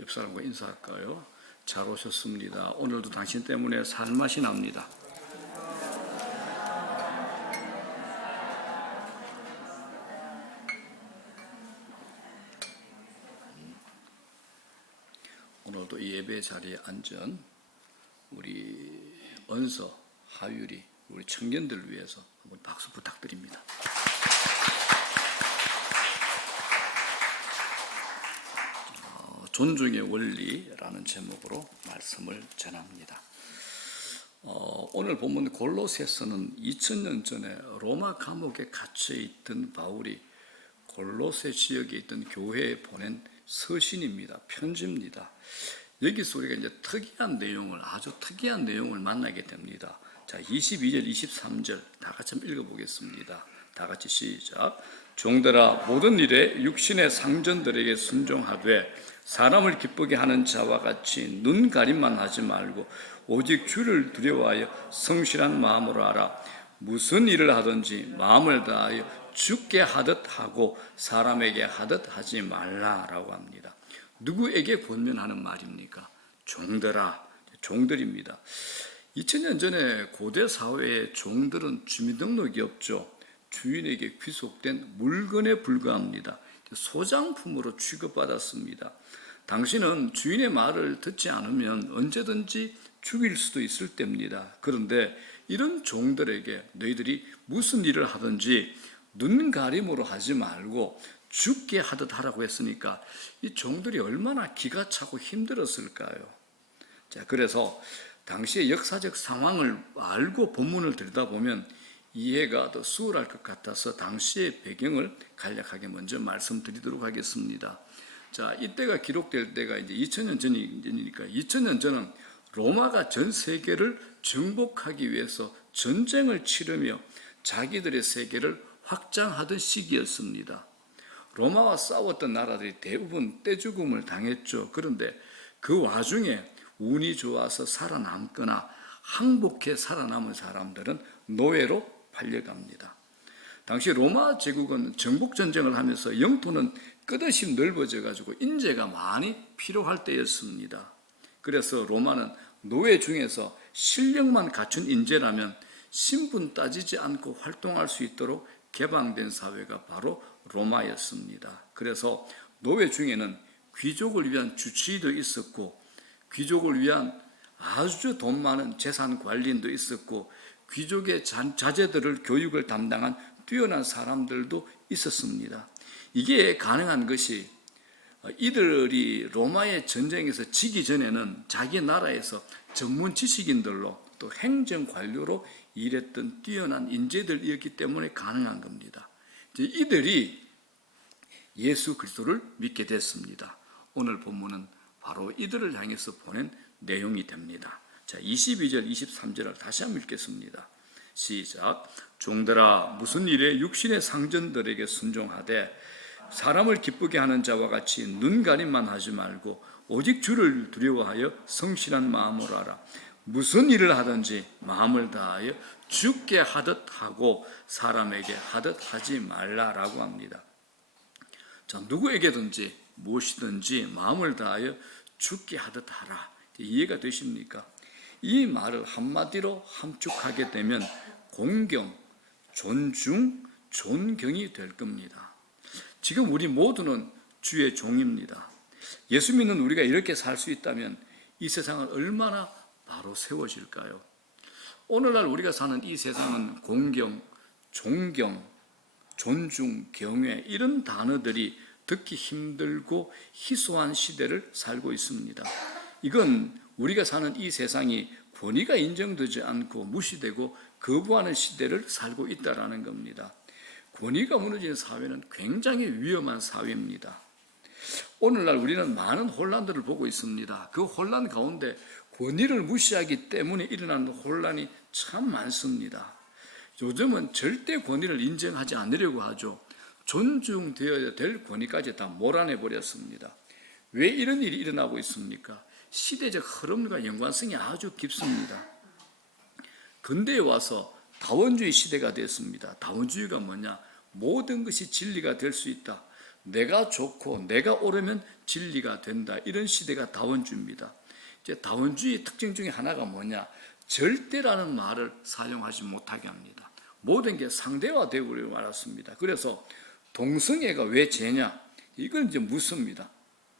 옆 사람과 인사할까요? 잘 오셨습니다. 오늘도 당신 때문에 살맛이 납니다. 오늘도 이 예배 자리에 앉은 우리 언서, 하율이, 우리 청년들을 위해서 한번 박수 부탁드립니다. 존중의 원리라는 제목으로 말씀을 전합니다. 오늘 본문 골로새서는 2000년 전에 로마 감옥에 갇혀있던 바울이 골로새 지역에 있던 교회에 보낸 서신입니다. 편지입니다. 여기서 우리가 이제 아주 특이한 내용을 만나게 됩니다. 자, 22절, 23절 다 같이 한번 읽어보겠습니다. 다 같이 시작. 종들아, 모든 일에 육신의 상전들에게 순종하되 사람을 기쁘게 하는 자와 같이 눈 가림만 하지 말고 오직 주를 두려워하여 성실한 마음으로 하라. 무슨 일을 하든지 마음을 다하여 주께 하듯 하고 사람에게 하듯 하지 말라라고 합니다. 누구에게 권면하는 말입니까? 종들아, 종들입니다. 2000년 전에 고대 사회의 종들은 주민등록이 없죠. 주인에게 귀속된 물건에 불과합니다. 소장품으로 취급받았습니다. 당신은 주인의 말을 듣지 않으면 언제든지 죽일 수도 있을 때입니다. 그런데 이런 종들에게 너희들이 무슨 일을 하든지 눈 가림으로 하지 말고 죽게 하듯 하라고 했으니까 이 종들이 얼마나 기가 차고 힘들었을까요? 자, 그래서 당시의 역사적 상황을 알고 본문을 들여다보면 이해가 더 수월할 것 같아서 당시의 배경을 간략하게 먼저 말씀드리도록 하겠습니다. 자, 이때가 기록될 때가 이제 2000년 전이니까 2000년 전은 로마가 전 세계를 정복하기 위해서 전쟁을 치르며 자기들의 세계를 확장하던 시기였습니다. 로마와 싸웠던 나라들이 대부분 떼죽음을 당했죠. 그런데 그 와중에 운이 좋아서 살아남거나 항복해 살아남은 사람들은 노예로 팔려갑니다. 당시 로마 제국은 정복전쟁을 하면서 영토는 끝없이 넓어져 가지고 인재가 많이 필요할 때였습니다. 그래서 로마는 노예 중에서 실력만 갖춘 인재라면 신분 따지지 않고 활동할 수 있도록 개방된 사회가 바로 로마였습니다. 그래서 노예 중에는 귀족을 위한 주치의도 있었고 귀족을 위한 아주 돈 많은 재산 관리인도 있었고 귀족의 자제들을 교육을 담당한 뛰어난 사람들도 있었습니다. 이게 가능한 것이 이들이 로마의 전쟁에서 지기 전에는 자기 나라에서 전문 지식인들로 또 행정관료로 일했던 뛰어난 인재들이었기 때문에 가능한 겁니다. 이들이 예수 그리스도를 믿게 됐습니다. 오늘 본문은 바로 이들을 향해서 보낸 내용이 됩니다. 자, 22절, 23절을 다시 한번 읽겠습니다. 시작. 종들아, 무슨 일에 육신의 상전들에게 순종하되 사람을 기쁘게 하는 자와 같이 눈 가림만 하지 말고 오직 주를 두려워하여 성실한 마음으로 하라. 무슨 일을 하든지 마음을 다하여 주께 하듯 하고 사람에게 하듯 하지 말라라고 합니다. 자, 누구에게든지 무엇이든지 마음을 다하여 주께 하듯 하라. 이해가 되십니까? 이 말을 한마디로 함축하게 되면 공경, 존중, 존경이 될 겁니다. 지금 우리 모두는 주의 종입니다. 예수 믿는 우리가 이렇게 살 수 있다면 이 세상은 얼마나 바로 세워질까요? 오늘날 우리가 사는 이 세상은 공경, 존경, 존중, 경외 이런 단어들이 듣기 힘들고 희소한 시대를 살고 있습니다. 이건 우리가 사는 이 세상이 권위가 인정되지 않고 무시되고 거부하는 시대를 살고 있다는 겁니다. 권위가 무너진 사회는 굉장히 위험한 사회입니다. 오늘날 우리는 많은 혼란들을 보고 있습니다. 그 혼란 가운데 권위를 무시하기 때문에 일어나는 혼란이 참 많습니다. 요즘은 절대 권위를 인정하지 않으려고 하죠. 존중되어야 될 권위까지 다 몰아내버렸습니다. 왜 이런 일이 일어나고 있습니까? 시대적 흐름과 연관성이 아주 깊습니다. 근대에 와서 다원주의 시대가 됐습니다. 다원주의가 뭐냐? 모든 것이 진리가 될 수 있다. 내가 좋고 내가 옳으면 진리가 된다. 이런 시대가 다원주의입니다. 이제 다원주의 특징 중에 하나가 뭐냐? 절대라는 말을 사용하지 못하게 합니다. 모든 게 상대화되고 말았습니다. 그래서 동성애가 왜 죄냐? 이건 이제 묻습니다.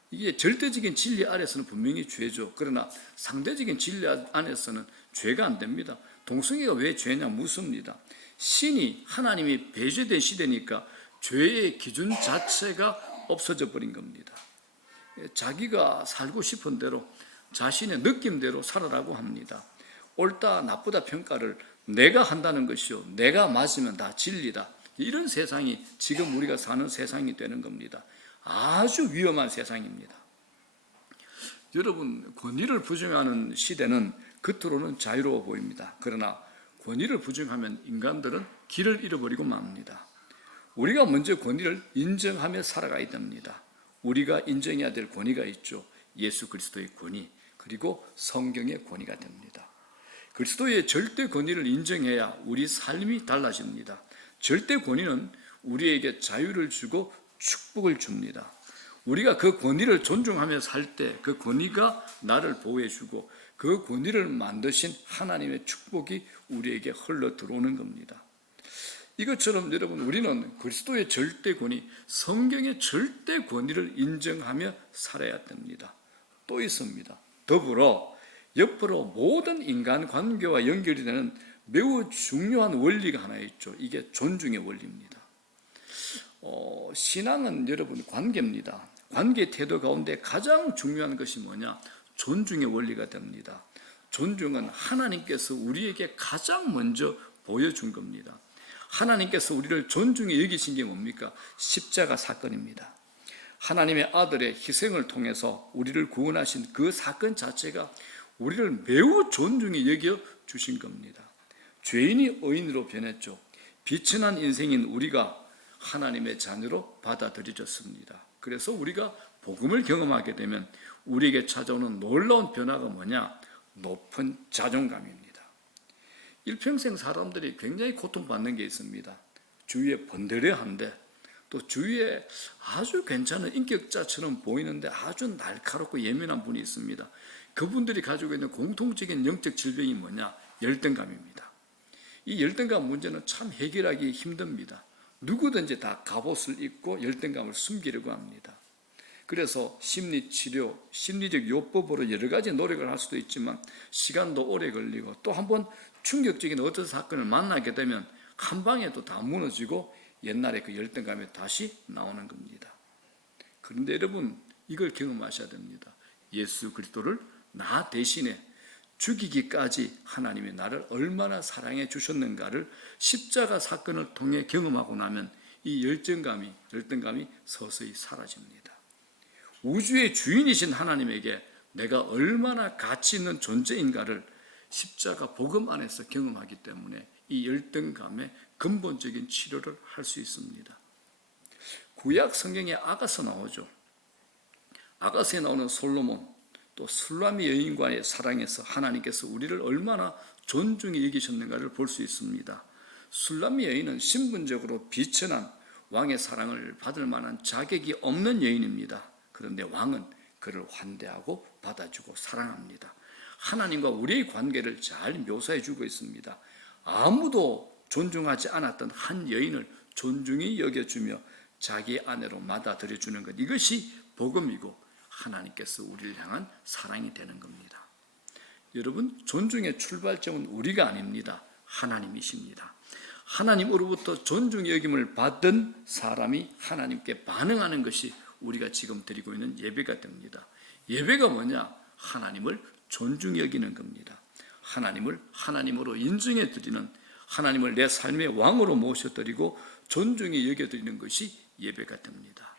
이게 절대적인 진리 아래서는 분명히 죄죠. 그러나 상대적인 진리 안에서는 죄가 안 됩니다. 동성애가 왜 죄냐 묻습니다. 신이 하나님이 배제된 시대니까 죄의 기준 자체가 없어져 버린 겁니다. 자기가 살고 싶은 대로 자신의 느낌대로 살아라고 합니다. 옳다 나쁘다 평가를 내가 한다는 것이요, 내가 맞으면 다 진리다. 이런 세상이 지금 우리가 사는 세상이 되는 겁니다. 아주 위험한 세상입니다. 여러분, 권위를 부정하는 시대는 겉으로는 자유로워 보입니다. 그러나 권위를 부정하면 인간들은 길을 잃어버리고 맙니다. 우리가 먼저 권위를 인정하며 살아가야 됩니다. 우리가 인정해야 될 권위가 있죠. 예수 그리스도의 권위, 그리고 성경의 권위가 됩니다. 그리스도의 절대 권위를 인정해야 우리 삶이 달라집니다. 절대 권위는 우리에게 자유를 주고 축복을 줍니다. 우리가 그 권위를 존중하며 살 때 그 권위가 나를 보호해주고 그 권위를 만드신 하나님의 축복이 우리에게 흘러 들어오는 겁니다. 이것처럼 여러분, 우리는 그리스도의 절대 권위, 성경의 절대 권위를 인정하며 살아야 됩니다. 또 있습니다. 더불어 옆으로 모든 인간 관계와 연결이 되는 매우 중요한 원리가 하나 있죠. 이게 존중의 원리입니다. 신앙은 여러분 관계입니다. 관계 태도 가운데 가장 중요한 것이 뭐냐? 존중의 원리가 됩니다. 존중은 하나님께서 우리에게 가장 먼저 보여준 겁니다. 하나님께서 우리를 존중히 여기신 게 뭡니까? 십자가 사건입니다. 하나님의 아들의 희생을 통해서 우리를 구원하신 그 사건 자체가 우리를 매우 존중히 여겨 주신 겁니다. 죄인이 의인으로 변했죠. 비천한 인생인 우리가 하나님의 자녀로 받아들여졌습니다. 그래서 우리가 복음을 경험하게 되면 우리에게 찾아오는 놀라운 변화가 뭐냐? 높은 자존감입니다. 일평생 사람들이 굉장히 고통받는 게 있습니다. 주위에 번데레한데 또 주위에 아주 괜찮은 인격자처럼 보이는데 아주 날카롭고 예민한 분이 있습니다. 그분들이 가지고 있는 공통적인 영적 질병이 뭐냐? 열등감입니다. 이 열등감 문제는 참 해결하기 힘듭니다. 누구든지 다 갑옷을 입고 열등감을 숨기려고 합니다. 그래서 심리치료, 심리적 요법으로 여러 가지 노력을 할 수도 있지만 시간도 오래 걸리고 또 한번 충격적인 어떤 사건을 만나게 되면 한 방에도 다 무너지고 옛날에 그 열등감이 다시 나오는 겁니다. 그런데 여러분, 이걸 경험하셔야 됩니다. 예수 그리스도를 나 대신에 죽이기까지 하나님이 나를 얼마나 사랑해 주셨는가를 십자가 사건을 통해 경험하고 나면 이 열등감이 서서히 사라집니다. 우주의 주인이신 하나님에게 내가 얼마나 가치 있는 존재인가를 십자가 복음 안에서 경험하기 때문에 이 열등감의 근본적인 치료를 할 수 있습니다. 구약 성경에 아가서 나오죠. 아가서에 나오는 솔로몬, 또 술람미 여인과의 사랑에서 하나님께서 우리를 얼마나 존중히 여기셨는가를 볼 수 있습니다. 술람미 여인은 신분적으로 비천한 왕의 사랑을 받을 만한 자격이 없는 여인입니다. 그런데 왕은 그를 환대하고 받아주고 사랑합니다. 하나님과 우리의 관계를 잘 묘사해 주고 있습니다. 아무도 존중하지 않았던 한 여인을 존중히 여겨주며 자기 아내로 받아들여주는 것, 이것이 복음이고 하나님께서 우리를 향한 사랑이 되는 겁니다. 여러분, 존중의 출발점은 우리가 아닙니다. 하나님이십니다. 하나님으로부터 존중의 여김을 받은 사람이 하나님께 반응하는 것이 우리가 지금 드리고 있는 예배가 됩니다. 예배가 뭐냐? 하나님을 존중히 여기는 겁니다. 하나님을 하나님으로 인정해 드리는, 하나님을 내 삶의 왕으로 모셔드리고 존중히 여겨드리는 것이 예배가 됩니다.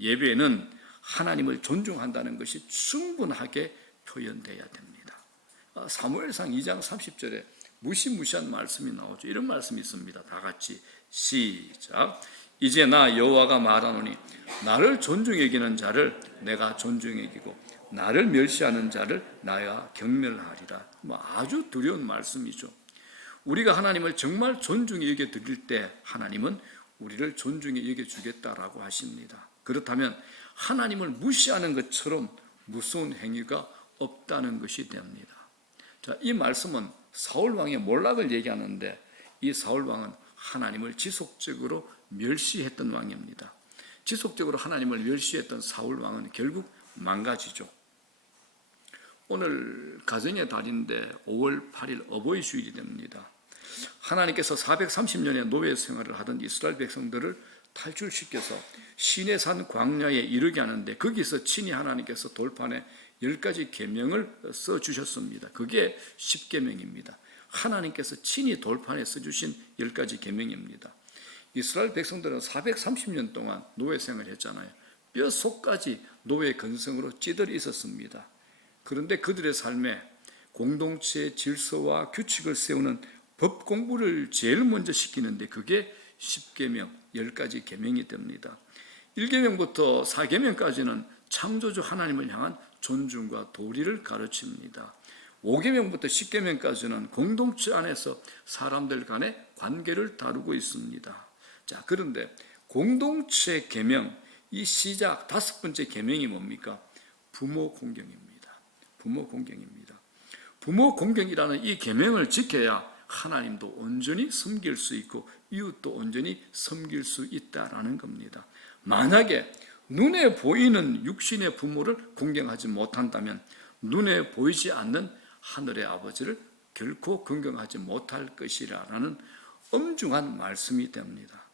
예배는 하나님을 존중한다는 것이 충분하게 표현되어야 됩니다. 사무엘상 2장 30절에 무시무시한 말씀이 나오죠. 이런 말씀이 있습니다. 다 같이 시작. 이제 나 여호와가 말하노니 나를 존중히 여기는 자를 내가 존중히 여기고 나를 멸시하는 자를 나야 경멸하리라. 아주 두려운 말씀이죠. 우리가 하나님을 정말 존중히 여겨 드릴 때 하나님은 우리를 존중히 여겨 주겠다라고 하십니다. 그렇다면 하나님을 무시하는 것처럼 무서운 행위가 없다는 것이 됩니다. 자, 이 말씀은 사울 왕의 몰락을 얘기하는데 이 사울 왕은 하나님을 지속적으로 멸시했던 왕입니다. 지속적으로 하나님을 멸시했던 사울 왕은 결국 망가지죠. 오늘 가정의 달인데 5월 8일 어버이 주일이 됩니다. 하나님께서 430년의 노예 생활을 하던 이스라엘 백성들을 탈출시켜서 시내산 광야에 이르게 하는데 거기서 친히 하나님께서 돌판에 10가지 계명을 써주셨습니다. 그게 10계명입니다. 하나님께서 친히 돌판에 써주신 10가지 계명입니다. 이스라엘 백성들은 430년 동안 노예 생활을 했잖아요. 뼛속까지 노예 근성으로 찌들어 있었습니다. 그런데 그들의 삶에 공동체의 질서와 규칙을 세우는 법 공부를 제일 먼저 시키는데 그게 10계명, 10가지 계명이 됩니다. 1계명부터 4계명까지는 창조주 하나님을 향한 존중과 도리를 가르칩니다. 5계명부터 10계명까지는 공동체 안에서 사람들 간의 관계를 다루고 있습니다. 자, 그런데 공동체 계명, 이 시작 5번째 계명이 뭡니까? 부모 공경입니다. 부모 공경입니다. 부모 공경이라는 이 계명을 지켜야 하나님도 온전히 섬길 수 있고 이웃도 온전히 섬길 수 있다라는 겁니다. 만약에 눈에 보이는 육신의 부모를 공경하지 못한다면 눈에 보이지 않는 하늘의 아버지를 결코 공경하지 못할 것이라는 엄중한 말씀이 됩니다.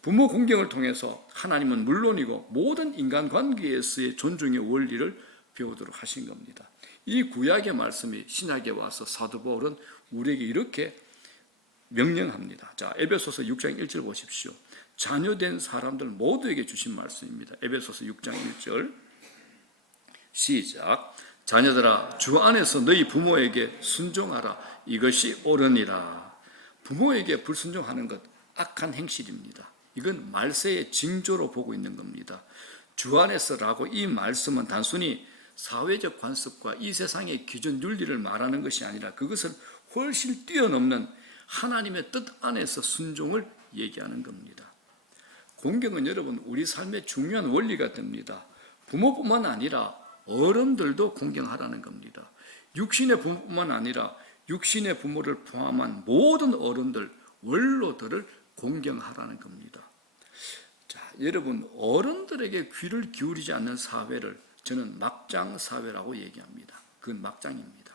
부모 공경을 통해서 하나님은 물론이고 모든 인간관계에서의 존중의 원리를 배우도록 하신 겁니다. 이 구약의 말씀이 신약에 와서 사도 바울은 우리에게 이렇게 명령합니다. 자, 에베소서 6장 1절 보십시오. 자녀된 사람들 모두에게 주신 말씀입니다. 에베소서 6장 1절 시작. 자녀들아 주 안에서 너희 부모에게 순종하라. 이것이 옳으니라. 부모에게 불순종하는 것 악한 행실입니다. 이건 말세의 징조로 보고 있는 겁니다. 주 안에서라고 이 말씀은 단순히 사회적 관습과 이 세상의 기준 윤리를 말하는 것이 아니라 그것을 훨씬 뛰어넘는 하나님의 뜻 안에서 순종을 얘기하는 겁니다. 공경은 여러분 우리 삶의 중요한 원리가 됩니다. 부모뿐만 아니라 어른들도 공경하라는 겁니다. 육신의 부모뿐만 아니라 육신의 부모를 포함한 모든 어른들, 원로들을 공경하라는 겁니다. 자, 여러분 어른들에게 귀를 기울이지 않는 사회를 저는 막장 사회라고 얘기합니다. 그건 막장입니다.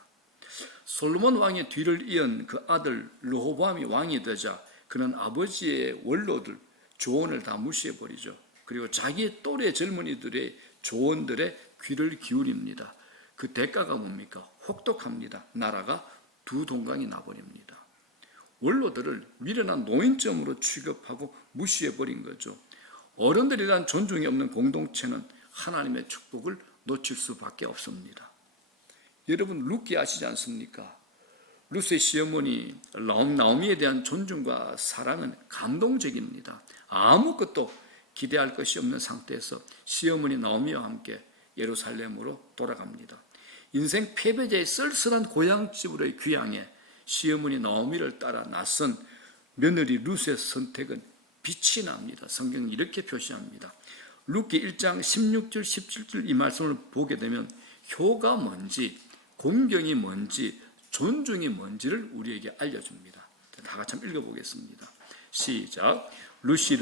솔로몬 왕의 뒤를 이은 그 아들 르호보암이 왕이 되자 그는 아버지의 원로들, 조언을 다 무시해버리죠. 그리고 자기의 또래 젊은이들의 조언들에 귀를 기울입니다. 그 대가가 뭡니까? 혹독합니다. 나라가 두 동강이 나버립니다. 원로들을 미련한 노인점으로 취급하고 무시해버린 거죠. 어른들이란 존중이 없는 공동체는 하나님의 축복을 놓칠 수밖에 없습니다. 여러분 룻기 아시지 않습니까? 룻의 시어머니 나오미에 대한 존중과 사랑은 감동적입니다. 아무것도 기대할 것이 없는 상태에서 시어머니 나오미와 함께 예루살렘으로 돌아갑니다. 인생 패배자의 쓸쓸한 고향집으로의 귀향에 시어머니 나오미를 따라 낯선 며느리 룻의 선택은 빛이 납니다. 성경이 이렇게 표시합니다. 룻기 1장 16절 17절 이 말씀을 보게 되면 효가 뭔지 공경이 뭔지 존중이 뭔지를 우리에게 알려줍니다. 다 같이 한번 읽어보겠습니다. 시작. 룻이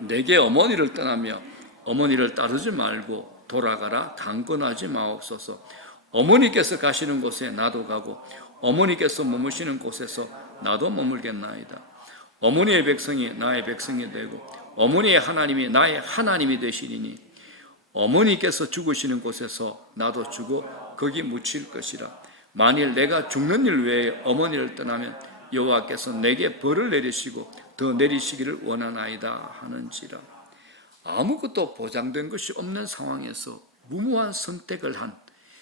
내게 어머니를 떠나며 어머니를 따르지 말고 돌아가라. 강권하지 마옵소서. 어머니께서 가시는 곳에 나도 가고 어머니께서 머무시는 곳에서 나도 머물겠나이다. 어머니의 백성이 나의 백성이 되고 어머니의 하나님이 나의 하나님이 되시리니 어머니께서 죽으시는 곳에서 나도 죽어 거기 묻힐 것이라. 만일 내가 죽는 일 외에 어머니를 떠나면 여호와께서 내게 벌을 내리시고 더 내리시기를 원하나이다 하는지라. 아무것도 보장된 것이 없는 상황에서 무모한 선택을 한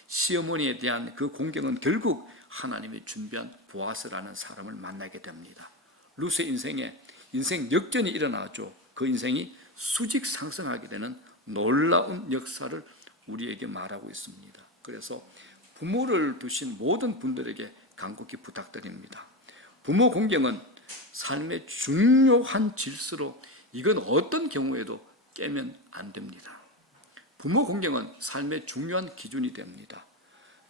시어머니에 대한 그 공경은 결국 하나님이 준비한 보아스라는 사람을 만나게 됩니다. 룻의 인생에 인생 역전이 일어나죠. 그 인생이 수직 상승하게 되는 놀라운 역사를 우리에게 말하고 있습니다. 그래서 부모를 두신 모든 분들에게 간곡히 부탁드립니다. 부모 공경은 삶의 중요한 질서로 이건 어떤 경우에도 깨면 안 됩니다. 부모 공경은 삶의 중요한 기준이 됩니다.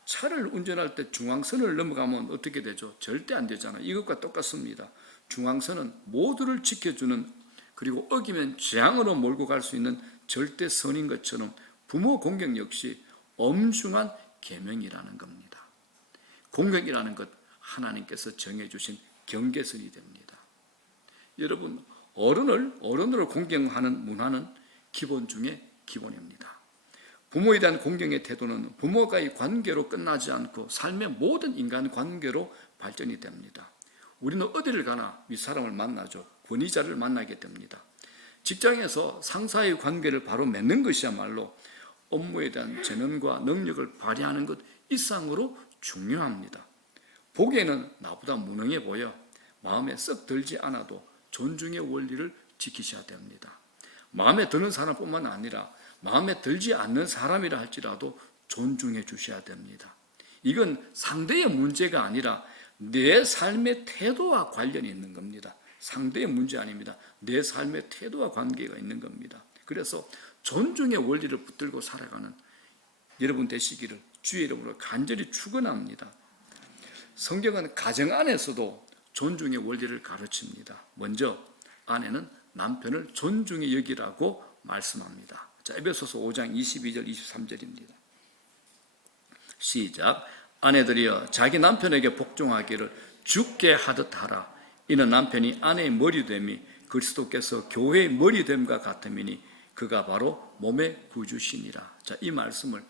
차를 운전할 때 중앙선을 넘어가면 어떻게 되죠? 절대 안 되잖아요. 이것과 똑같습니다. 중앙선은 모두를 지켜주는, 그리고 어기면 재앙으로 몰고 갈 수 있는 절대선인 것처럼 부모 공경 역시 엄중한 계명이라는 겁니다. 공경이라는 것, 하나님께서 정해주신 경계선이 됩니다. 여러분, 어른으로 공경하는 문화는 기본 중에 기본입니다. 부모에 대한 공경의 태도는 부모와의 관계로 끝나지 않고 삶의 모든 인간 관계로 발전이 됩니다. 우리는 어디를 가나 윗사람을 만나죠. 권위자를 만나게 됩니다. 직장에서 상사의 관계를 바로 맺는 것이야말로 업무에 대한 재능과 능력을 발휘하는 것 이상으로 중요합니다. 보기에는 나보다 무능해 보여 마음에 썩 들지 않아도 존중의 원리를 지키셔야 됩니다. 마음에 드는 사람뿐만 아니라 마음에 들지 않는 사람이라 할지라도 존중해 주셔야 됩니다. 이건 상대의 문제가 아니라 내 삶의 태도와 관련이 있는 겁니다. 상대의 문제 아닙니다. 내 삶의 태도와 관계가 있는 겁니다. 그래서 존중의 원리를 붙들고 살아가는 여러분 되시기를 주의 이름으로 간절히 축원합니다. 성경은 가정 안에서도 존중의 원리를 가르칩니다. 먼저 아내는 남편을 존중히 여기라고 말씀합니다. 자, 에베소서 5장 22절 23절입니다. 시작. 아내들이여 자기 남편에게 복종하기를 주께 하듯 하라. 이는 남편이 아내의 머리됨이 그리스도께서 교회의 머리됨과 같음이니 그가 바로 몸의 구주시니라. 자, 이 말씀을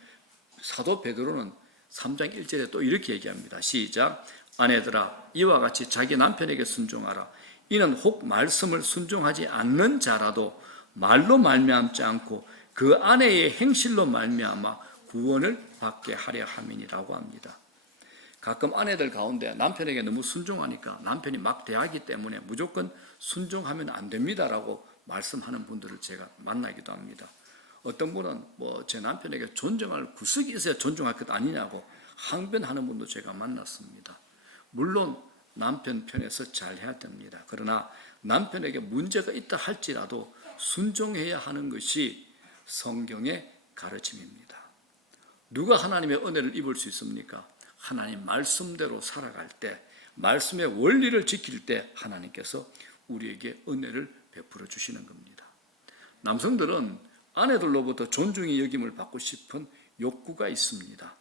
사도 베드로는 3장 1절에 또 이렇게 얘기합니다. 시작. 아내들아 이와 같이 자기 남편에게 순종하라. 이는 혹 말씀을 순종하지 않는 자라도 말로 말미암지 않고 그 아내의 행실로 말미암아 구원을 받게 하려 함이니라고 합니다. 가끔 아내들 가운데 남편에게 너무 순종하니까 남편이 막 대하기 때문에 무조건 순종하면 안 됩니다라고 말씀하는 분들을 제가 만나기도 합니다. 어떤 분은 제 남편에게 존중할 구석이 있어야 존중할 것 아니냐고 항변하는 분도 제가 만났습니다. 물론 남편 편에서 잘 해야 됩니다. 그러나 남편에게 문제가 있다 할지라도 순종해야 하는 것이 성경의 가르침입니다. 누가 하나님의 은혜를 입을 수 있습니까? 하나님 말씀대로 살아갈 때, 말씀의 원리를 지킬 때 하나님께서 우리에게 은혜를 베풀어 주시는 겁니다. 남성들은 아내들로부터 존중의 여김을 받고 싶은 욕구가 있습니다.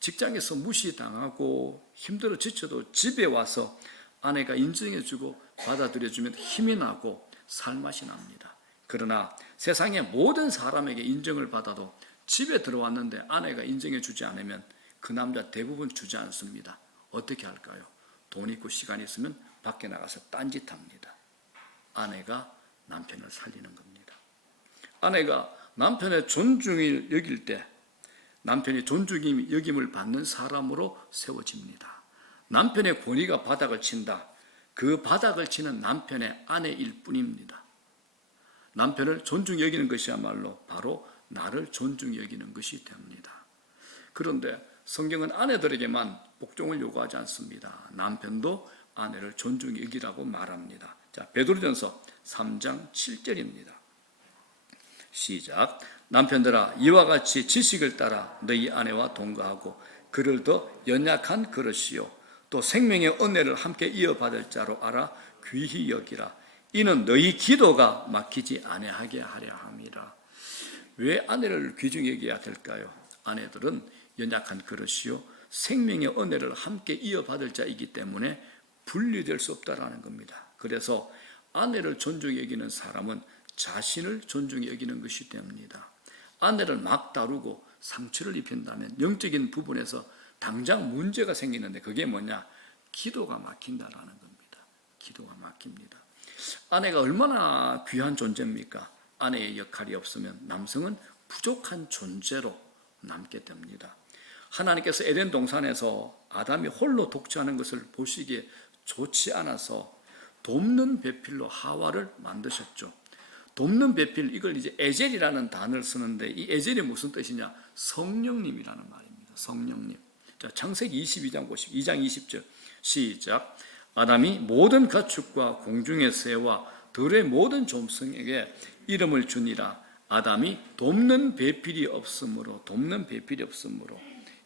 직장에서 무시당하고 힘들어 지쳐도 집에 와서 아내가 인정해주고 받아들여주면 힘이 나고 살맛이 납니다. 그러나 세상의 모든 사람에게 인정을 받아도 집에 들어왔는데 아내가 인정해주지 않으면 그 남자 대부분 주지 않습니다. 어떻게 할까요? 돈 있고 시간 있으면 밖에 나가서 딴짓합니다. 아내가 남편을 살리는 겁니다. 아내가 남편의 존중을 여길 때 남편이 존중의 여김을 받는 사람으로 세워집니다. 남편의 권위가 바닥을 친다. 그 바닥을 치는 남편의 아내일 뿐입니다. 남편을 존중히 여기는 것이야말로 바로 나를 존중히 여기는 것이 됩니다. 그런데 성경은 아내들에게만 복종을 요구하지 않습니다. 남편도 아내를 존중히 여기라고 말합니다. 자, 베드로전서 3장 7절입니다. 시작. 남편들아 이와 같이 지식을 따라 너희 아내와 동거하고 그를 더 연약한 그릇이요 또 생명의 은혜를 함께 이어받을 자로 알아 귀히 여기라. 이는 너희 기도가 막히지 아니하게 하려 함이라. 왜 아내를 귀중히 여겨야 될까요? 아내들은 연약한 그릇이요 생명의 은혜를 함께 이어받을 자이기 때문에 분리될 수 없다라는 겁니다. 그래서 아내를 존중히 여기는 사람은 자신을 존중히 여기는 것이 됩니다. 아내를 막 다루고 상처를 입힌다면 영적인 부분에서 당장 문제가 생기는데 그게 뭐냐? 기도가 막힌다라는 겁니다. 기도가 막힙니다. 아내가 얼마나 귀한 존재입니까? 아내의 역할이 없으면 남성은 부족한 존재로 남게 됩니다. 하나님께서 에덴 동산에서 아담이 홀로 독주하는 것을 보시기에 좋지 않아서 돕는 배필로 하와를 만드셨죠. 돕는 배필, 이걸 이제 에젤이라는 단어를 쓰는데 이 에젤이 무슨 뜻이냐? 성령님이라는 말입니다. 성령님. 자, 창세기 22장 20절 시작. 아담이 모든 가축과 공중의 새와 들의 모든 좀승에게 이름을 주니라. 아담이 돕는 배필이 없으므로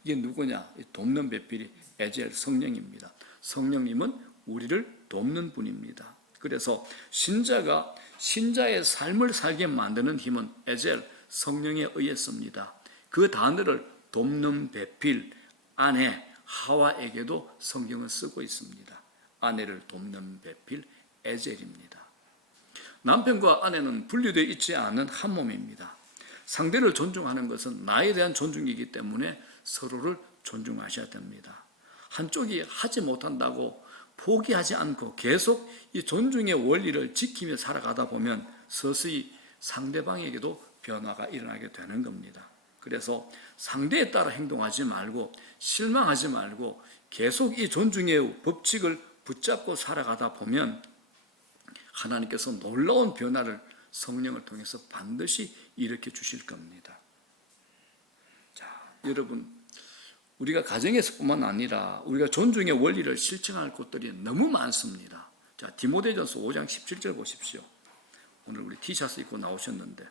이게 누구냐? 돕는 배필이 에젤 성령입니다. 성령님은 우리를 돕는 분입니다. 그래서 신자의 삶을 살게 만드는 힘은 에젤 성령에 의했습니다. 그 단어를 돕는 배필 아내 하와에게도 성경은 쓰고 있습니다. 아내를 돕는 배필 에젤입니다. 남편과 아내는 분리되어 있지 않은 한 몸입니다. 상대를 존중하는 것은 나에 대한 존중이기 때문에 서로를 존중하셔야 됩니다. 한쪽이 하지 못한다고 포기하지 않고 계속 이 존중의 원리를 지키며 살아가다 보면 서서히 상대방에게도 변화가 일어나게 되는 겁니다. 그래서 상대에 따라 행동하지 말고 실망하지 말고 계속 이 존중의 법칙을 붙잡고 살아가다 보면 하나님께서 놀라운 변화를 성령을 통해서 반드시 일으켜 주실 겁니다. 자, 여러분, 우리가 가정에서뿐만 아니라 우리가 존중의 원리를 실천할 곳들이 너무 많습니다. 자, 디모데전서 5장 17절 보십시오. 오늘 우리 티셔츠 입고 나오셨는데,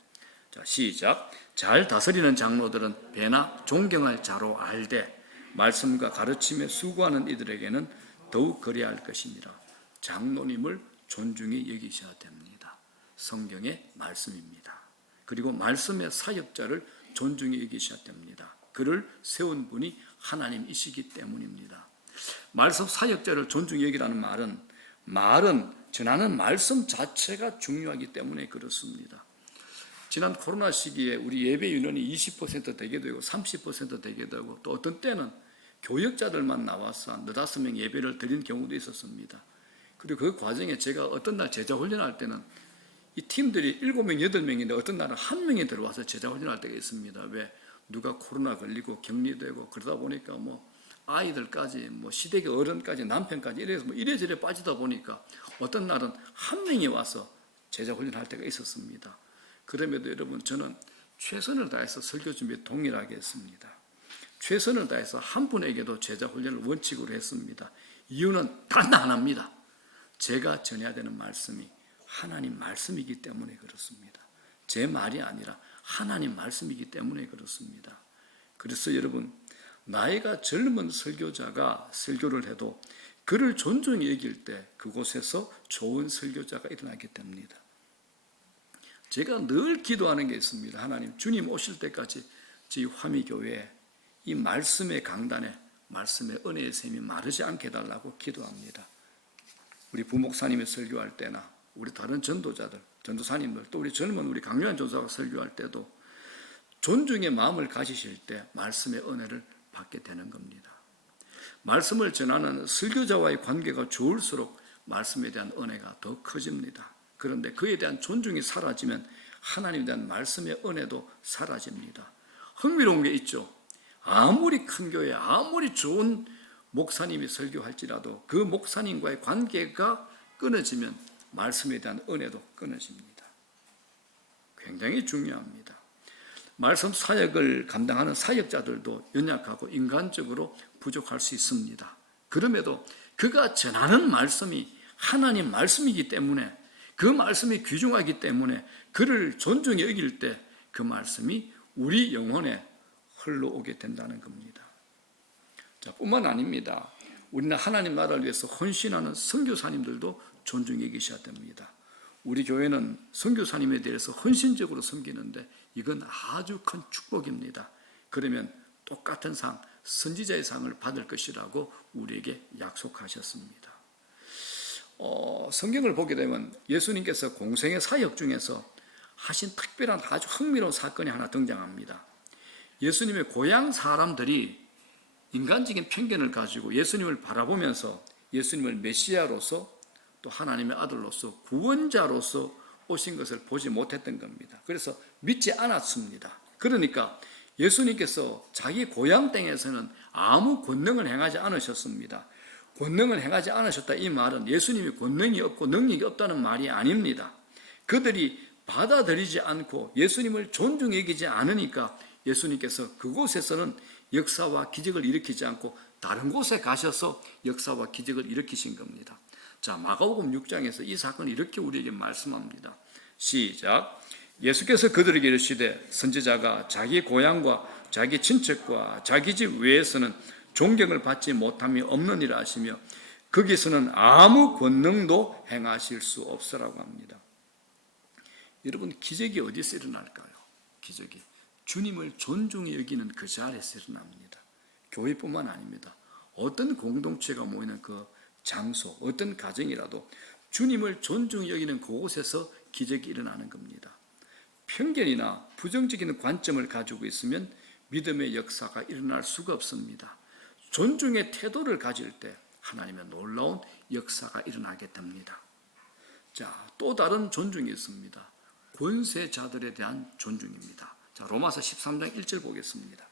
자, 시작. 잘 다스리는 장로들은 배나 존경할 자로 알되 말씀과 가르침에 수고하는 이들에게는 더욱 그래야 할 것이니라. 장로님을 존중히 여기셔야 됩니다. 성경의 말씀입니다. 그리고 말씀의 사역자를 존중히 여기셔야 됩니다. 그를 세운 분이 하나님이시기 때문입니다. 말씀 사역자를 존중히 여기라는 말은 전하는 말씀 자체가 중요하기 때문에 그렇습니다. 지난 코로나 시기에 우리 예배 인원이 20% 되게 되고 30% 되게 되고 또 어떤 때는 교역자들만 나와서 4-5명 예배를 드린 경우도 있었습니다. 그리고 그 과정에 제가 어떤 날 제자 훈련할 때는 이 팀들이 7명, 8명인데 어떤 날은 1명이 들어와서 제자 훈련할 때가 있습니다. 왜? 누가 코로나 걸리고 격리되고 그러다 보니까 아이들까지 시댁의 어른까지 남편까지 이래서 이래저래 빠지다 보니까 어떤 날은 1명이 와서 제자 훈련할 때가 있었습니다. 그럼에도 여러분, 저는 최선을 다해서 설교 준비에 동일하게 했습니다. 최선을 다해서 한 분에게도 제자 훈련을 원칙으로 했습니다. 이유는 단 하나입니다. 제가 전해야 되는 말씀이 하나님 말씀이기 때문에 그렇습니다. 제 말이 아니라 하나님 말씀이기 때문에 그렇습니다. 그래서 여러분, 나이가 젊은 설교자가 설교를 해도 그를 존중히 여길 때 그곳에서 좋은 설교자가 일어나게 됩니다. 제가 늘 기도하는 게 있습니다. 하나님, 주님 오실 때까지 저희 화미교회에 이 말씀의 강단에 말씀의 은혜의 샘이 마르지 않게 해달라고 기도합니다. 우리 부목사님이 설교할 때나 우리 다른 전도자들, 전도사님들, 또 우리 젊은 우리 강요한 전도사가 설교할 때도 존중의 마음을 가지실 때 말씀의 은혜를 받게 되는 겁니다. 말씀을 전하는 설교자와의 관계가 좋을수록 말씀에 대한 은혜가 더 커집니다. 그런데 그에 대한 존중이 사라지면 하나님에 대한 말씀의 은혜도 사라집니다. 흥미로운 게 있죠. 아무리 큰 교회, 아무리 좋은 목사님이 설교할지라도 그 목사님과의 관계가 끊어지면 말씀에 대한 은혜도 끊어집니다. 굉장히 중요합니다. 말씀 사역을 감당하는 사역자들도 연약하고 인간적으로 부족할 수 있습니다. 그럼에도 그가 전하는 말씀이 하나님 말씀이기 때문에 그 말씀이 귀중하기 때문에 그를 존중히 여길 때 그 말씀이 우리 영혼에 흘러오게 된다는 겁니다. 자, 뿐만 아닙니다. 우리는 하나님 나라를 위해서 헌신하는 선교사님들도 존중히 여기셔야 됩니다. 우리 교회는 선교사님에 대해서 헌신적으로 섬기는데 이건 아주 큰 축복입니다. 그러면 똑같은 상, 선지자의 상을 받을 것이라고 우리에게 약속하셨습니다. 성경을 보게 되면 예수님께서 공생의 사역 중에서 하신 특별한 아주 흥미로운 사건이 하나 등장합니다. 예수님의 고향 사람들이 인간적인 편견을 가지고 예수님을 바라보면서 예수님을 메시아로서 또 하나님의 아들로서 구원자로서 오신 것을 보지 못했던 겁니다. 그래서 믿지 않았습니다. 그러니까 예수님께서 자기 고향 땅에서는 아무 권능을 행하지 않으셨습니다. 권능을 행하지 않으셨다, 이 말은 예수님이 권능이 없고 능력이 없다는 말이 아닙니다. 그들이 받아들이지 않고 예수님을 존중히 여기지 않으니까 예수님께서 그곳에서는 역사와 기적을 일으키지 않고 다른 곳에 가셔서 역사와 기적을 일으키신 겁니다. 자, 마가복음 6장에서 이 사건을 이렇게 우리에게 말씀합니다. 시작. 예수께서 그들에게 이르시되 선지자가 자기 고향과 자기 친척과 자기 집 외에서는 존경을 받지 못함이 없느니라 하시며 거기서는 아무 권능도 행하실 수 없으라고 합니다. 여러분, 기적이 어디서 일어날까요? 기적이 주님을 존중히 여기는 그 자리에서 일어납니다. 교회뿐만 아닙니다. 어떤 공동체가 모이는 그 장소, 어떤 가정이라도 주님을 존중히 여기는 그곳에서 기적이 일어나는 겁니다. 편견이나 부정적인 관점을 가지고 있으면 믿음의 역사가 일어날 수가 없습니다. 존중의 태도를 가질 때 하나님의 놀라운 역사가 일어나게 됩니다. 자, 또 다른 존중이 있습니다. 권세자들에 대한 존중입니다. 자, 로마서 13장 1절 보겠습니다.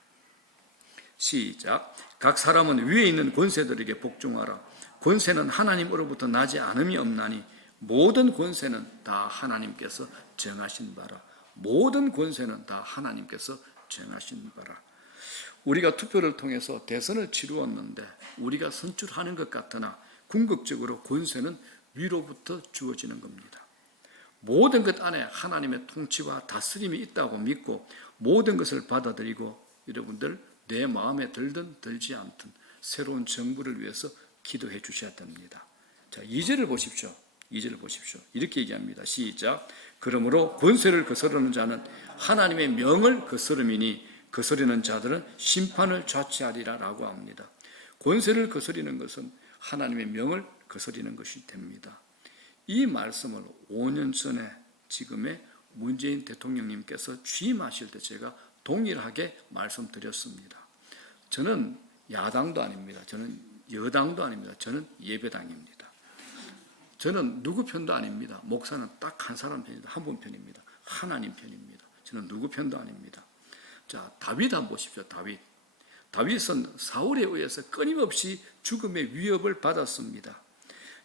시작. 각 사람은 위에 있는 권세들에게 복종하라. 권세는 하나님으로부터 나지 않음이 없나니 모든 권세는 다 하나님께서 정하신 바라. 모든 권세는 다 하나님께서 정하신 바라. 우리가 투표를 통해서 대선을 치루었는데 우리가 선출하는 것 같으나 궁극적으로 권세는 위로부터 주어지는 겁니다. 모든 것 안에 하나님의 통치와 다스림이 있다고 믿고 모든 것을 받아들이고 여러분들 내 마음에 들든 들지 않든 새로운 정부를 위해서 기도해 주셔야 됩니다. 자, 2절을 보십시오. 2절을 보십시오. 이렇게 얘기합니다. 시작. 그러므로 권세를 거스르는 자는 하나님의 명을 거스름이니 거스르는 자들은 심판을 자취하리라 라고 합니다. 권세를 거스리는 것은 하나님의 명을 거스리는 것이 됩니다. 이 말씀을 5년 전에 지금의 문재인 대통령님께서 취임하실 때 제가 동일하게 말씀드렸습니다. 저는 야당도 아닙니다. 저는 여당도 아닙니다. 저는 예배당입니다. 저는 누구 편도 아닙니다. 목사는 딱 한 사람 편입니다. 한 분 편입니다. 하나님 편입니다. 저는 누구 편도 아닙니다. 자, 다윗 한번 보십시오. 다윗은 사울에 의해서 끊임없이 죽음의 위협을 받았습니다.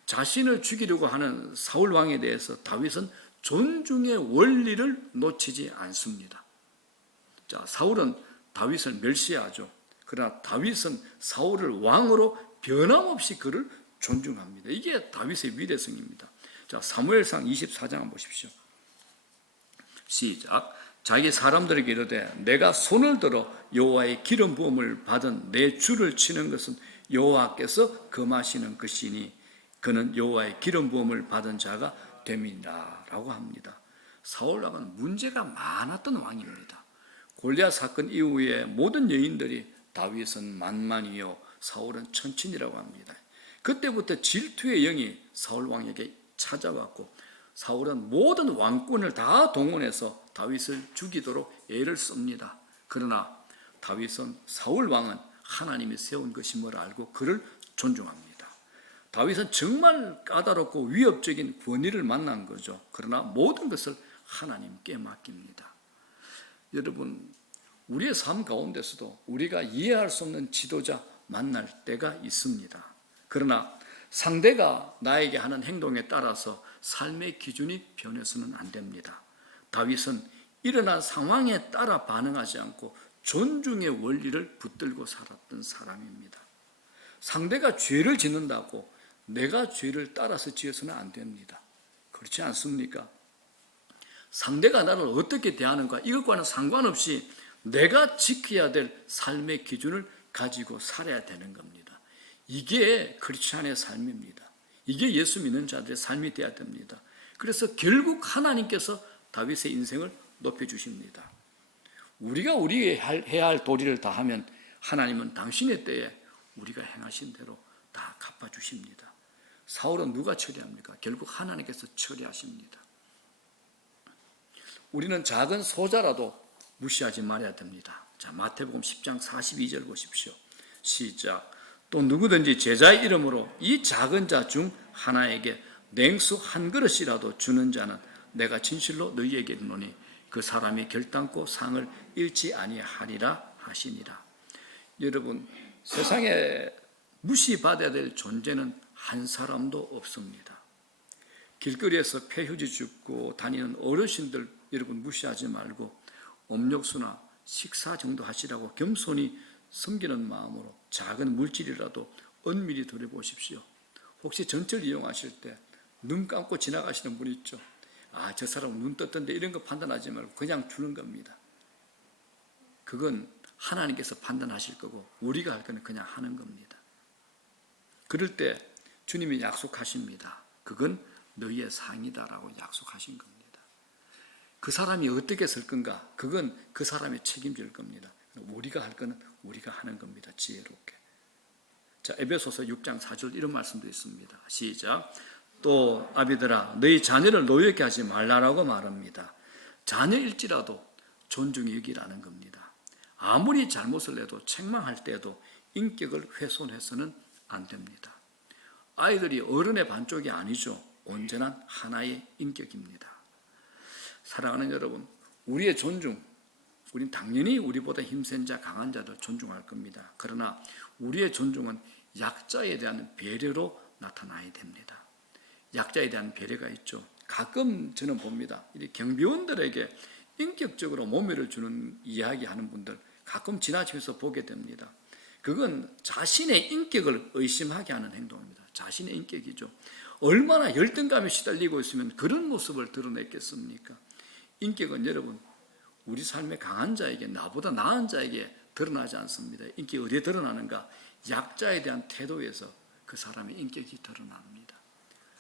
자신을 죽이려고 하는 사울 왕에 대해서 다윗은 존중의 원리를 놓치지 않습니다. 자, 사울은 다윗을 멸시하죠. 그러나 다윗은 사울을 왕으로 변함없이 그를 존중합니다. 이게 다윗의 위대성입니다. 자, 사무엘상 24장 한번 보십시오. 시작. 자기 사람들에게 이르되 내가 손을 들어 여호와의 기름 부음을 받은 내 주를 치는 것은 여호와께서 금하시는 것이니 그는 여호와의 기름 부음을 받은 자가 됨이라 라고 합니다. 사울 왕은 문제가 많았던 왕입니다. 골리앗 사건 이후에 모든 여인들이 다윗은 만만이요 사울은 천친이라고 합니다. 그때부터 질투의 영이 사울 왕에게 찾아왔고 사울은 모든 왕권을 다 동원해서 다윗을 죽이도록 애를 씁니다. 그러나 다윗은 사울 왕은 하나님이 세운 것임을 알고 그를 존중합니다. 다윗은 정말 까다롭고 위협적인 권위를 만난 거죠. 그러나 모든 것을 하나님께 맡깁니다. 여러분, 우리의 삶 가운데서도 우리가 이해할 수 없는 지도자 만날 때가 있습니다. 그러나 상대가 나에게 하는 행동에 따라서 삶의 기준이 변해서는 안 됩니다. 다윗은 일어난 상황에 따라 반응하지 않고 존중의 원리를 붙들고 살았던 사람입니다. 상대가 죄를 짓는다고 내가 죄를 따라서 지어서는 안 됩니다. 그렇지 않습니까? 상대가 나를 어떻게 대하는가 이것과는 상관없이 내가 지켜야 될 삶의 기준을 가지고 살아야 되는 겁니다. 이게 크리스찬의 삶입니다. 이게 예수 믿는 자들의 삶이 되어야 됩니다. 그래서 결국 하나님께서 다윗의 인생을 높여주십니다. 우리가 해야 할 도리를 다하면 하나님은 당신의 때에 우리가 행하신 대로 다 갚아주십니다. 사울은 누가 처리합니까? 결국 하나님께서 처리하십니다. 우리는 작은 소자라도 무시하지 말아야 됩니다. 자, 마태복음 10장 42절 보십시오. 시작. 또 누구든지 제자의 이름으로 이 작은 자 중 하나에게 냉수 한 그릇이라도 주는 자는 내가 진실로 너희에게 이르노니 그 사람이 결단코 상을 잃지 아니하리라 하시니라. 여러분, 세상에 무시받아야 될 존재는 한 사람도 없습니다. 길거리에서 폐휴지 줍고 다니는 어르신들 여러분 무시하지 말고 음료수나 식사 정도 하시라고 겸손히 섬기는 마음으로 작은 물질이라도 은밀히 드려보십시오. 혹시 전철 이용하실 때 눈 감고 지나가시는 분 있죠? 저 사람은 눈 떴던데 이런 거 판단하지 말고 그냥 주는 겁니다. 그건 하나님께서 판단하실 거고 우리가 할 거는 그냥 하는 겁니다. 그럴 때 주님이 약속하십니다. 그건 너희의 상이다라고 약속하신 겁니다. 그 사람이 어떻게 쓸 건가? 그건 그 사람이 책임질 겁니다. 우리가 할 거는 우리가 하는 겁니다. 지혜롭게. 자, 에베소서 6장 4절 이런 말씀도 있습니다. 시작. 또 아비들아 너희 자녀를 노엽게 하지 말라라고 말합니다. 자녀일지라도 존중히 여기라는 겁니다. 아무리 잘못을 해도 책망할 때에도 인격을 훼손해서는 안 됩니다. 아이들이 어른의 반쪽이 아니죠. 온전한 하나의 인격입니다. 사랑하는 여러분, 우리의 존중, 우린 당연히 우리보다 힘센 자, 강한 자들 존중할 겁니다. 그러나 우리의 존중은 약자에 대한 배려로 나타나야 됩니다. 약자에 대한 배려가 있죠. 가끔 저는 봅니다. 이 경비원들에게 인격적으로 모멸을 주는 이야기하는 분들 가끔 지나치면서 보게 됩니다. 그건 자신의 인격을 의심하게 하는 행동입니다. 자신의 인격이죠. 얼마나 열등감에 시달리고 있으면 그런 모습을 드러냈겠습니까? 인격은 여러분 우리 삶의 강한 자에게 나보다 나은 자에게 드러나지 않습니다. 인격이 어디에 드러나는가? 약자에 대한 태도에서 그 사람의 인격이 드러납니다.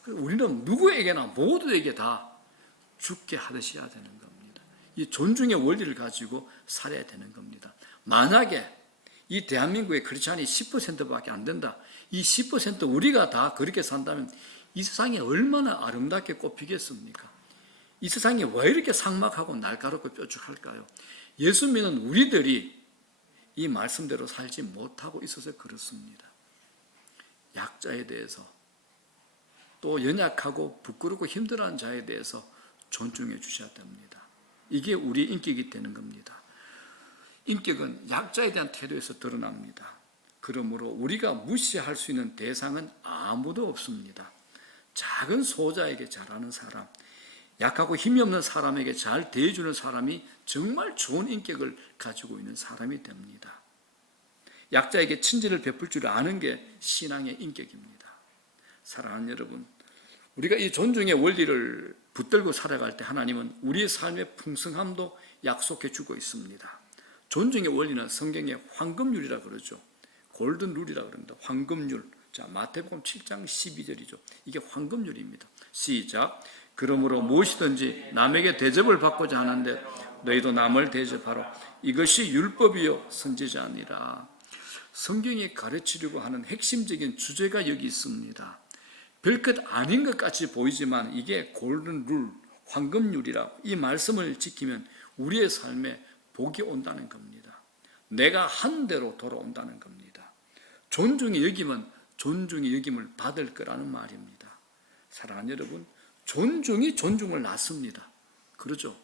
우리는 누구에게나 모두에게 다 죽게 하듯이 해야 되는 겁니다. 이 존중의 원리를 가지고 살아야 되는 겁니다. 만약에 이 대한민국의 크리스찬이 10%밖에 안 된다. 이 10% 우리가 다 그렇게 산다면 이 세상이 얼마나 아름답게 꽃피겠습니까? 이 세상이 왜 이렇게 삭막하고 날카롭고 뾰족할까요? 예수 믿는 우리들이 이 말씀대로 살지 못하고 있어서 그렇습니다. 약자에 대해서 또 연약하고 부끄럽고 힘들어하는 자에 대해서 존중해 주셔야 됩니다. 이게 우리의 인격이 되는 겁니다. 인격은 약자에 대한 태도에서 드러납니다. 그러므로 우리가 무시할 수 있는 대상은 아무도 없습니다. 작은 소자에게 잘하는 사람, 약하고 힘이 없는 사람에게 잘 대해주는 사람이 정말 좋은 인격을 가지고 있는 사람이 됩니다. 약자에게 친절을 베풀 줄 아는 게 신앙의 인격입니다. 사랑하는 여러분, 우리가 이 존중의 원리를 붙들고 살아갈 때 하나님은 우리의 삶의 풍성함도 약속해 주고 있습니다. 존중의 원리는 성경의 황금률이라 그러죠. 골든 룰이라 그럽니다. 황금률. 자, 마태복음 7장 12절이죠. 이게 황금률입니다. 시작. 그러므로 무엇이든지 남에게 대접을 받고자 하는데 너희도 남을 대접하라. 이것이 율법이요 선지자니라. 성경이 가르치려고 하는 핵심적인 주제가 여기 있습니다. 별것 아닌 것 같이 보이지만 이게 골든 룰, 황금률이라 이 말씀을 지키면 우리의 삶에 복이 온다는 겁니다. 내가 한 대로 돌아온다는 겁니다. 존중이 여기면 존중이 여김을 받을 거라는 말입니다. 사랑하는 여러분, 존중이 존중을 낳습니다. 그렇죠?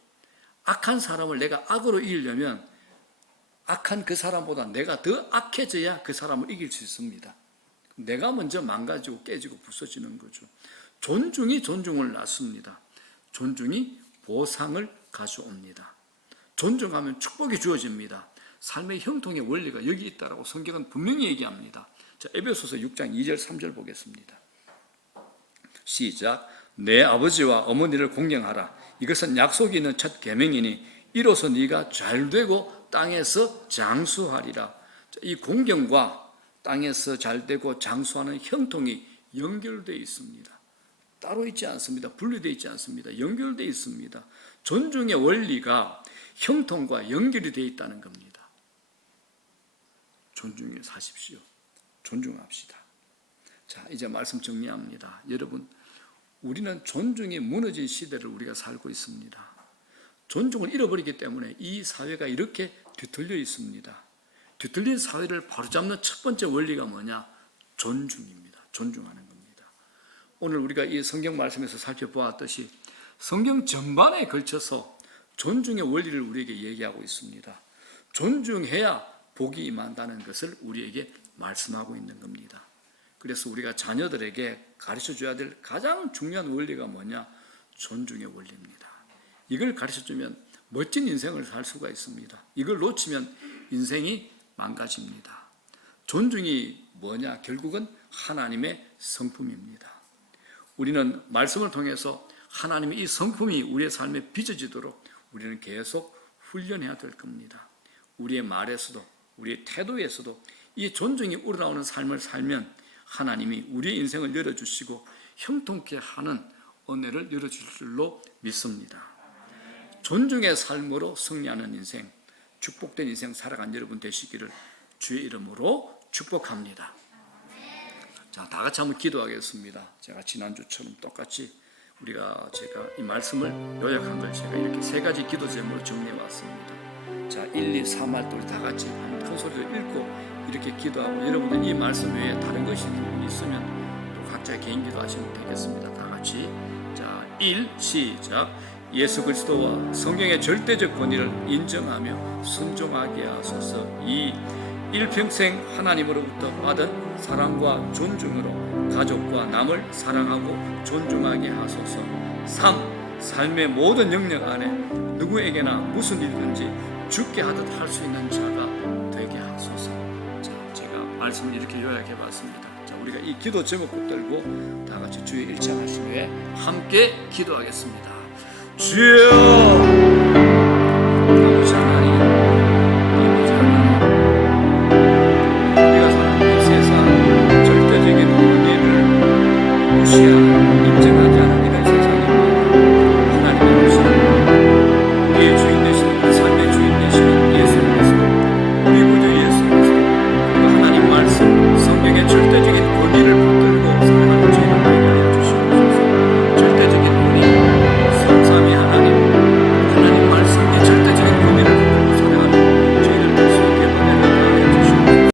악한 사람을 내가 악으로 이기려면 악한 그 사람보다 내가 더 악해져야 그 사람을 이길 수 있습니다. 내가 먼저 망가지고 깨지고 부서지는 거죠. 존중이 존중을 낳습니다. 존중이 보상을 가져옵니다. 존중하면 축복이 주어집니다. 삶의 형통의 원리가 여기 있다라고 성경은 분명히 얘기합니다. 자, 에베소서 6장 2절 3절 보겠습니다. 시작. 내 아버지와 어머니를 공경하라. 이것은 약속이 있는 첫 계명이니 이로써 네가 잘되고 땅에서 장수하리라. 이 공경과 땅에서 잘되고 장수하는 형통이 연결되어 있습니다. 따로 있지 않습니다. 분리되어 있지 않습니다. 연결되어 있습니다. 존중의 원리가 형통과 연결이 되어 있다는 겁니다. 존중해 사십시오. 존중합시다. 자, 이제 말씀 정리합니다. 여러분, 우리는 존중이 무너진 시대를 우리가 살고 있습니다. 존중을 잃어버리기 때문에 이 사회가 이렇게 뒤틀려 있습니다. 뒤틀린 사회를 바로잡는 첫 번째 원리가 뭐냐? 존중입니다. 존중하는 겁니다. 오늘 우리가 이 성경 말씀에서 살펴보았듯이 성경 전반에 걸쳐서 존중의 원리를 우리에게 얘기하고 있습니다. 존중해야 복이 임한다는 것을 우리에게 말씀하고 있는 겁니다. 그래서 우리가 자녀들에게 가르쳐줘야 될 가장 중요한 원리가 뭐냐? 존중의 원리입니다. 이걸 가르쳐주면 멋진 인생을 살 수가 있습니다. 이걸 놓치면 인생이 망가집니다. 존중이 뭐냐? 결국은 하나님의 성품입니다. 우리는 말씀을 통해서 하나님의 이 성품이 우리의 삶에 빚어지도록 우리는 계속 훈련해야 될 겁니다. 우리의 말에서도 우리의 태도에서도 이 존중이 우러나오는 삶을 살면 하나님이 우리의 인생을 열어주시고 형통케 하는 은혜를 열어줄 줄로 믿습니다. 존중의 삶으로 승리하는 인생, 축복된 인생 살아간 여러분 되시기를 주의 이름으로 축복합니다. 자, 다 같이 한번 기도하겠습니다. 제가 지난주처럼 똑같이 제가 이 말씀을 요약한 걸 제가 이렇게 세 가지 기도 제목으로 정리해 왔습니다. 자, 1, 2, 3할 때 우리 다 같이 한번 큰 소리로 읽고 이렇게 기도하고, 여러분들 이 말씀 외에 다른 것이 있으면 또 각자 개인 기도하시면 되겠습니다. 다 같이. 자, 1, 시작. 예수 그리스도와 성경의 절대적 권위를 인정하며 순종하게 하소서. 2, 일평생 하나님으로부터 받은 사랑과 존중으로 가족과 남을 사랑하고 존중하게 하소서. 3, 삶의 모든 영역 안에 누구에게나 무슨 일이든지 죽게 하듯 할 수 있는 자가 되게 하소서. 자, 제가 말씀을 이렇게 요약해 봤습니다. 자, 우리가 이 기도 제목 붙들고 다 같이 주의 일창하신 후에 함께 기도하겠습니다. 주여